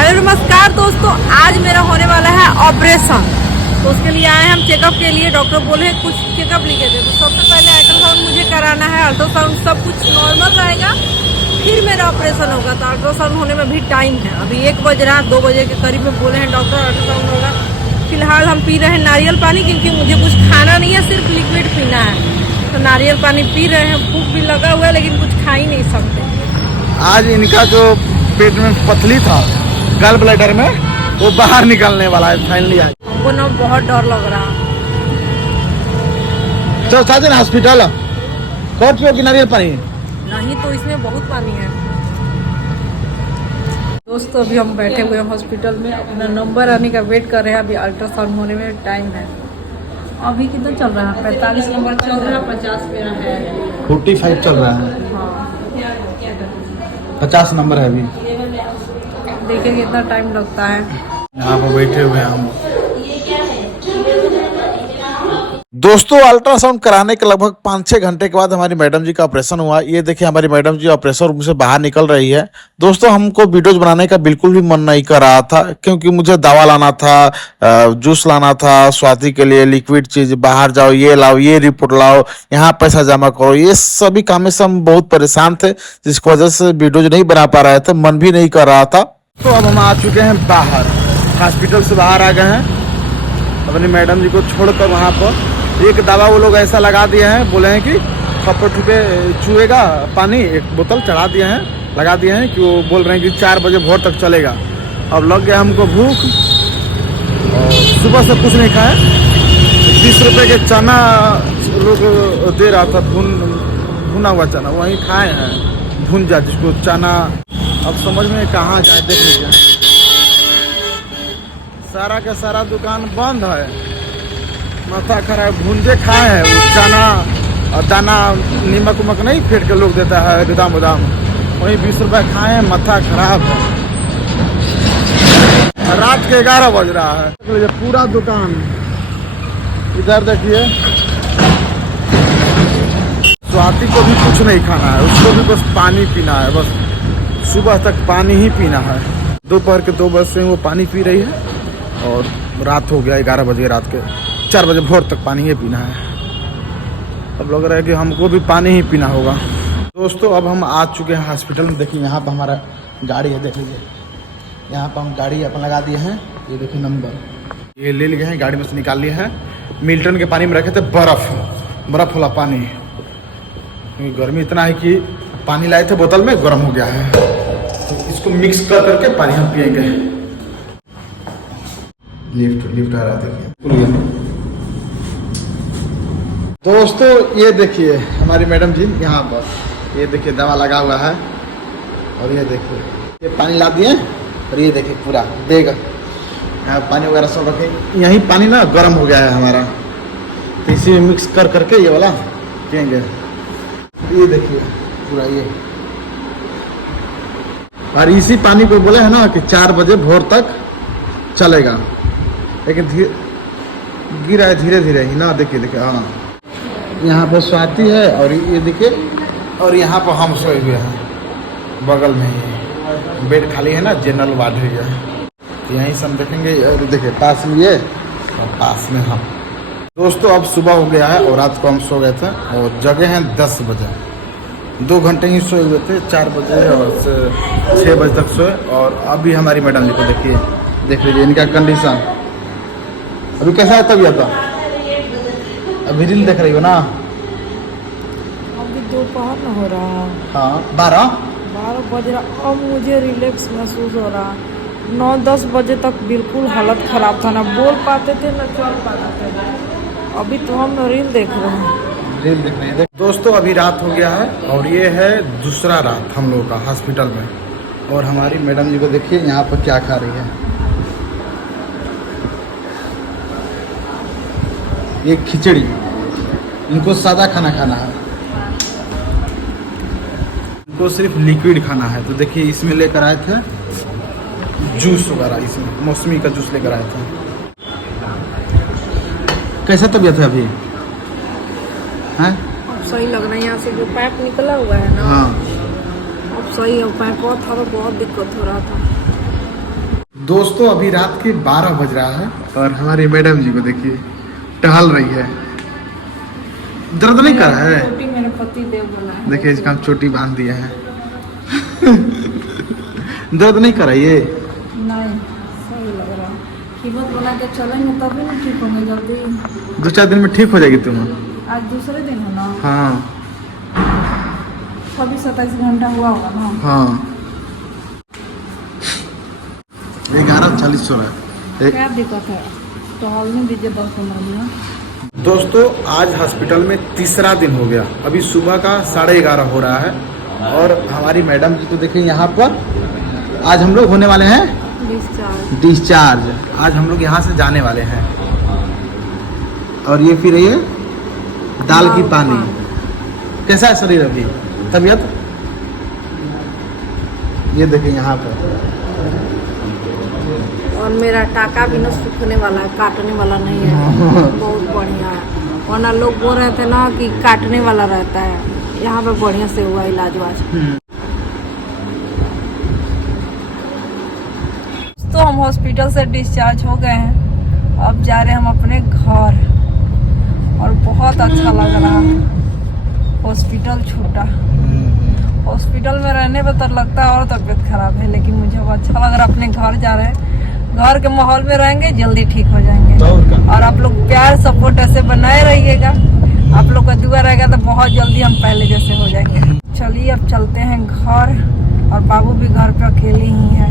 Hello नमस्कार दोस्तों, आज मेरा होने वाला है ऑपरेशन। तो उसके लिए आए हम चेकअप के लिए। डॉक्टर बोले हैं कुछ चेकअप लिखे थे। तो सबसे पहले अल्ट्रासाउंड मुझे कराना है। अल्ट्रासाउंड सब कुछ नॉर्मल रहेगा, फिर मेरा ऑपरेशन होगा। तो अल्ट्रासाउंड होने में भी टाइम है। अभी 1 बज रहा, 2 बजे के करीब में बोले हैं डॉक्टर अल्ट्रासाउंड होगा। फिलहाल हम पी रहे हैं नारियल पानी, क्योंकि मुझे कुछ खाना नहीं है, सिर्फ लिक्विड पीना है। तो नारियल पानी पी रहे हैं। भूख भी लगा हुआ है, लेकिन कुछ खा ही नहीं सकते। आज इनका जो पेट में पथली था गल ब्लैडर में, वो बाहर निकलने वाला है फाइनली आज। हमको ना बहुत डर लग रहा है। तो साजन हॉस्पिटल कौन पियो कि नारियल पानी? नहीं तो इसमें बहुत पानी है। दोस्तों अभी हम बैठे हुए हैं हॉस्पिटल में, अपना नंबर आने का वेट कर रहे हैं। अभी अल्ट्रासाउंड होने में टाइम है। अभी कितना चल रहा है? 45 नंबर चल रहा है, 50 मेरा है। 45 चल रहा है, हाँ 50 नंबर है अभी। देखिए कितना टाइम लगता है। यहाँ पर बैठे हुए हैं हम। दोस्तों अल्ट्रासाउंड कराने के लगभग 5-6 घंटे के बाद हमारी मैडम जी का ऑपरेशन हुआ। ये देखिए हमारी मैडम जी ऑपरेशन रूम से बाहर निकल रही है। दोस्तों हमको वीडियोज बनाने का बिल्कुल भी मन नहीं कर रहा था, क्योंकि मुझे दवा लाना था, जूस लाना था स्वाति के लिए, लिक्विड चीज, बाहर जाओ ये लाओ, ये रिपोर्ट लाओ, यहाँ पैसा जमा करो, ये सभी कामों से हम बहुत परेशान थे, जिसकी वजह से वीडियोज नहीं बना पा रहे थे, मन भी नहीं कर रहा था। तो अब हम आ चुके हैं बाहर, हॉस्पिटल से बाहर आ गए हैं अपनी मैडम जी को छोड़कर। वहाँ पर एक दवा वो लोग ऐसा लगा दिए हैं, बोले हैं कि थप्पे ठुपे चुएगा पानी, एक बोतल चढ़ा दिए हैं, लगा दिए हैं कि वो बोल रहे हैं कि 4 बजे भोर तक चलेगा। अब लग गया हमको भूख, और सुबह से कुछ नहीं खाए। 20 रुपये के चना लोग दे रहा था, भुना हुआ चना, वहीं खाए हैं, भुंजा जिसको चना। अब समझ में कहाँ जाए, देख लीजिए सारा का सारा दुकान बंद है, माथा खराब। भुंजे खाए हैं, चना और दाना नीमक उमक नहीं फेंट के लोग देता है, बादाम बादाम, वही 20 रुपये खाए हैं, माथा खराब है। रात के 11 बज रहा है, पूरा दुकान। इधर देखिए स्वाति को भी कुछ नहीं खाना है, उसको भी बस पानी पीना है, बस सुबह तक पानी ही पीना है। दोपहर के 2 बजे से वो पानी पी रही है, और रात हो गया 11 बजे, रात के 4 बजे भोर तक पानी ही पीना है। अब लग रहा है कि हमको भी पानी ही पीना होगा। दोस्तों अब हम आ चुके हैं हॉस्पिटल में। देखिए यहाँ पर हमारा गाड़ी है, देख लीजिए यहाँ पर हम गाड़ी अपन लगा दिए हैं। ये देखिए नंबर, ये ले लिए हैं, गाड़ी में से निकाल लिए हैं। मिल्टन के पानी में रखे थे बर्फ़ वाला पानी। गर्मी इतना है कि पानी लाए थे बोतल में, गर्म हो गया है, तो इसको मिक्स कर करके पानी हम पिएंगे। लिफ्ट आ रहा है, देखिए। दोस्तों ये देखिए हमारी मैडम जी यहाँ पर, ये देखिए दवा लगा हुआ है, और ये देखिए ये पानी ला दिए, और ये देखिए पूरा बैग यहाँ पानी वगैरह सब रखे। यहीं पानी ना गर्म हो गया है हमारा, तो इसी में मिक्स कर करके ये वाला पिएंगे। ये देखिए पूरा ये, और इसी पानी को बोले है ना कि 4 बजे भोर तक चलेगा, लेकिन गिरा है धीरे धीरे ही ना। देखिए देखिए हाँ, यहाँ पे स्वाति है, और ये देखिए, और यहाँ पर हम सोए हुए हैं बगल में ही। बेड खाली है ना, जनरल वार्ड है, तो यहीं से हम देखेंगे। और देखिए पास में ये, और पास में हम। दोस्तों अब सुबह हो गया है, और रात को हम सो गए थे, और जगह हैं 10 बजे। 2 घंटे ही सोए हुए थे, 4 बजे और 6 बजे तक सोए। और अभी हमारी मैडम जी को देखिए, देख लीजिए इनका कंडीशन अभी कैसा है तबीयत? अभी रील देख रही हो ना? अभी दोपहर में हो रहा है, हाँ 12 बज रहा। अब मुझे रिलैक्स महसूस हो रहा। 9-10 बजे तक बिल्कुल हालत खराब था, ना बोल पाते थे ना चल पाते थे। अभी तो हम रील देख रहे हैं, रील देख रहे हैं। दोस्तों अभी रात हो गया है, और ये है दूसरा रात हम लोग का हॉस्पिटल में। और हमारी मैडम जी को देखिए यहाँ पर क्या खा रही है। ये खिचड़ी, इनको सादा खाना खाना है, इनको सिर्फ लिक्विड खाना है। तो देखिए इसमें लेकर आए थे जूस वगैरह, इसमें मौसमी का जूस लेकर आए थे। कैसा तबीयत है अभी? हैं? अब सही लग रहा है। यहाँ से जो पाइप निकला हुआ है ना, हाँ अब सही है। पाइप था तो बहुत दिक्कत हो रहा था। दोस्तों अभी रात के 12 बज रहा है और हमारी मैडम जी को देखिए टहल रही है। दर्द नहीं कर रहा है? चोटी मेरे पति देव बोला है। देखिए इसका हम चोटी बांध दिया है। दर्द नहीं कर रहा ये? नहीं, सही लग रहा है। कीमत बना के चलेंगे तभी ना ठीक होंगे जल्दी। 2-4 दिन में ठीक हो जाएगी तुम? आज दूसरे दिन है ना? हाँ 26-27 घंटा हुआ होगा ना? हाँ 11:40 हो रहा है। क्या दिक्कत है? टहलने दीजिए 10-15 मिनट। दोस्तों आज हॉस्पिटल में तीसरा दिन हो गया। अभी सुबह का 11:30 हो रहा है और हमारी मैडम जी को देखिए यहाँ पर आज हम लोग होने वाले हैं डिस्चार्ज। आज हम लोग यहाँ से जाने वाले हैं। और ये फिर ये दाल की पानी। कैसा है शरीर अभी, तबीयत? ये देखिए यहाँ पर। और मेरा टाका भी ना सूखने वाला है, काटने वाला नहीं है। बहुत बढ़िया है। वरना लोग बोल रहे थे ना कि काटने वाला रहता है। यहाँ पे बढ़िया से हुआ इलाज वाज। तो हम हॉस्पिटल से डिस्चार्ज हो गए हैं। अब जा रहे हैं हम अपने घर और बहुत अच्छा लग रहा है। हॉस्पिटल छूटा। हॉस्पिटल में रहने पे तो लगता है और तबीयत खराब है, लेकिन मुझे अब अच्छा लग रहा है। अपने घर जा रहे हैं, घर के माहौल में रहेंगे, जल्दी ठीक हो जाएंगे। और आप लोग प्यार सपोर्ट ऐसे बनाए रहिएगा। आप लोग का दुआ रहेगा तो बहुत जल्दी हम पहले जैसे हो जाएंगे। चलिए अब चलते हैं घर। और बाबू भी घर पे अकेले ही है।